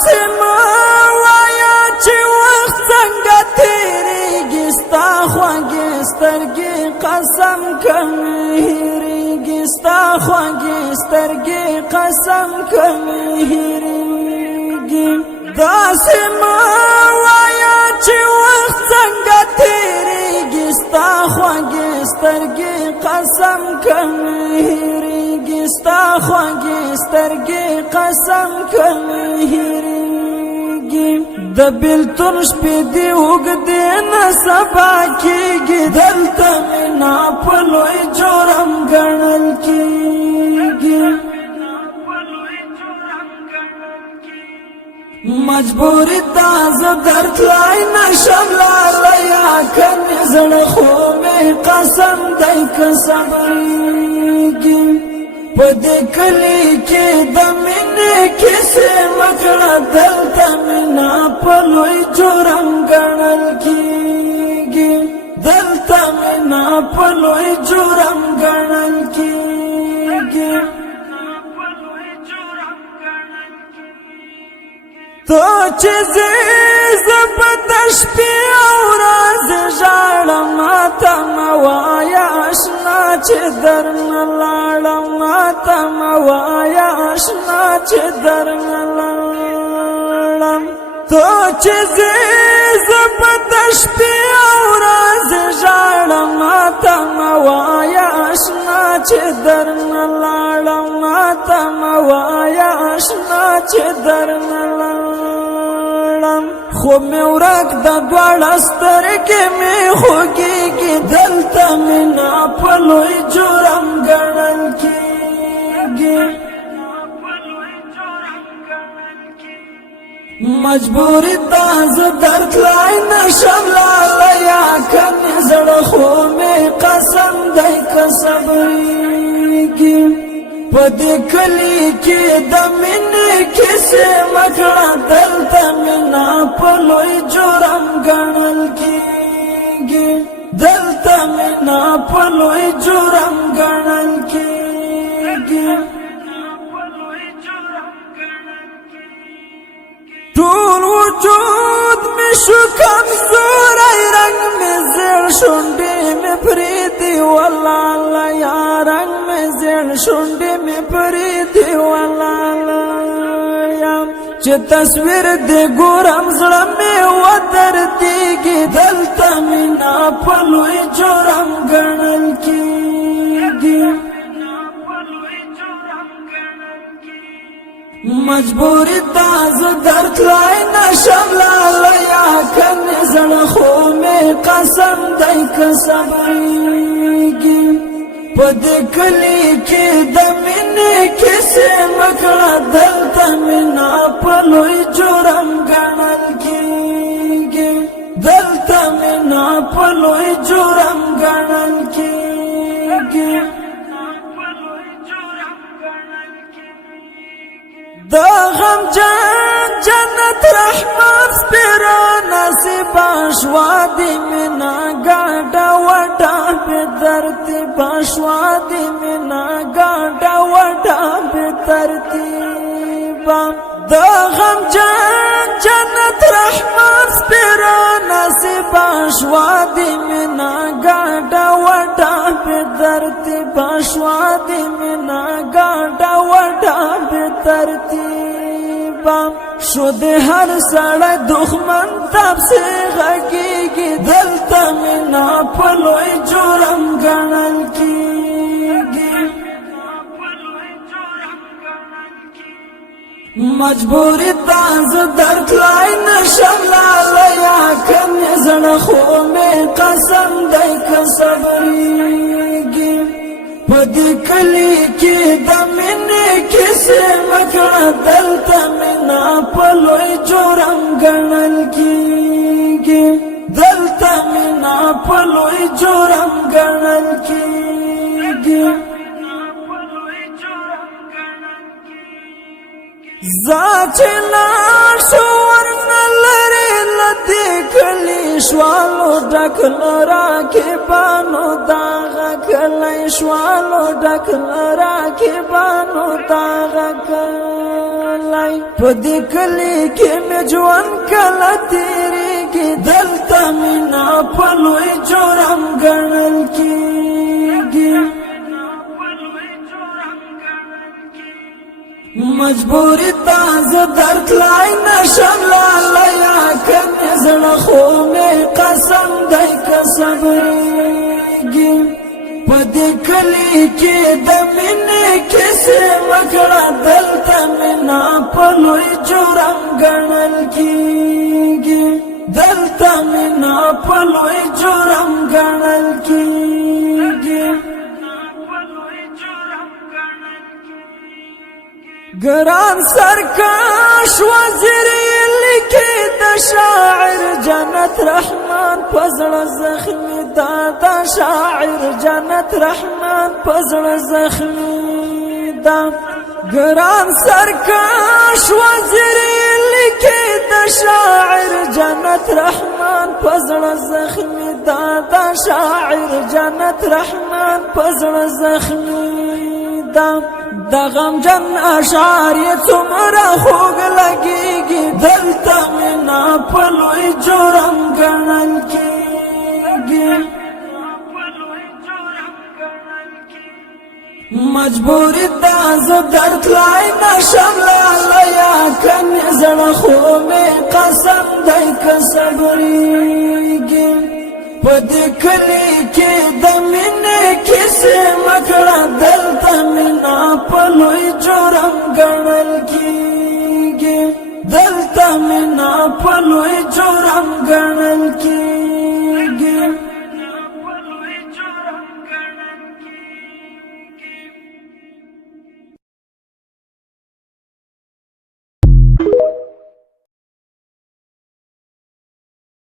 داسې ما وایا چې وخت څنګه تېرېږي ستا خوږې سترګې قسم کوي هېرېږي ستا خوږې سترګې قسم کوي هېرېږي داسې ما وایا چې وخت څنګه تېرېږي ستا خوږې سترګې قسم کوي هېرېږي ستا خوږې سترګې قسم کوي هېرېږي د بېلتون شپې دې اوږدې نه سبا کېږي دلته مینه په لوی جرم ګڼل کېږي مجبوری تا زه درتلای نشم لالیه که مې زړه خو مې قسم دی که صبرېږي په دې کلي کې د مینې کیسې مه کړه دلته مینه په لوی جرم ګڼل کېږي دلته مینه په لوی جرم ګڼل کېږي تو چې زه په شپې او ورځ ژاړم ماته مه وایه اشنا چې درنه لاړم ماته مه وایه اشنا چې درنه لاړم تو چې زه په شپې او ورځ ژاړم ماته مه وایه اشنا چې درنه لاړم ماته مه وایه اشنا چې درنه لاړم خوب مې ورک د دواړه سترګې مې خوږېږي دلته مینه په لوی جرم ګڼل کېږي مجبوری تا زه درتلای نشم لالیه که مې زړه خو مې قسم دی که صبرېږي په دې کلي کې د مینې کیسې مه کړه دلته مینه په لوی جرم ګڼل کېږي دلته مینه په لوی جرم ګڼل کېږي ټول وجود مې شو کمزوری رنګ مې زیړ شونډې مې پرېږدي ولاله یا رنګ مې زیړ شونډې مې پرېږدي ولاله یا چې تصویر دې ګورم زړه مې ودردېږي دلته مینه په لوی جرم ګڼل کېږي مجبوری تا زه درتلای نشم لالیه که مې زړه خو مې قسم دی که صبرېږي په دې کلي کې د مینې کیسې مه کړه دلته مینه په لوی جرم ګڼل کېږي دلته مینه په لوی جرم ګڼل کېږي دا غم جنت رحمت سپیرا نصیبا شوا دی منا گاڑا وڈا بے ترتیبا شوا دی منا گاڑا وڈا بے ترتیبا دا غم جنت رحمت سپیرا نصیبا شوا دی منا گاڑا وڈا بے ترتیبا شوا دی منا گاڑا وڈا بے ترتیبا شو دے ہر سڑے دخمن تب سے غگیگی دلتا منا پلوئی جرم گنل کیگی مجبوری تاز درکلائی نشم لالیا کمی زن خو میں قسم دے کسبریگی پدی کلی کی دمینی کسی مکڑا دلتا منا پلوئی جرم گنل کیگی دلتا منا پلوئی جرم گنل کیگی زاچ لار شور نلری دې کلی شوالو ډک له راکبانو دغه کلی شوالو ډک له راکبانو دغه کلی په دې کلی کې مې ژوند کله تېرېږي دلته مینه په لوی جرم ګڼل کېږي مجبوری تاز درتلای نشم لالیا کنی زړه خو مې قسم دی که صبرېږي په دې کلي کې د مینې کیسې وکړه دلته مینه په لوی جرم ګڼل کېږي دلته مینه په لوی جرم ګڼل کېږي گران سرکش وزیر لیکي د شاعر جنت رحمان پزړه زخمی دا شاعر جنت رحمان پزړه زخمی دا گران سرکش وزیر لیکي د شاعر جنت رحمان پزړه زخمی دا شاعر جنت رحمان پزړه زخمی دا د غمجن اشعار یې څومره خوږ لګېږي دلته مینه په لوی جرم ګڼل کېږي مجبوري ده زه درتلای نشم لالیا کنې زړه خو مې قسم دی که صبرېږي په دې کلي کې د مینې کیسې مکړه دلته مینه په لوی جرم ګڼل کېږي دلته مینه په لوی جرم ګڼل کېږي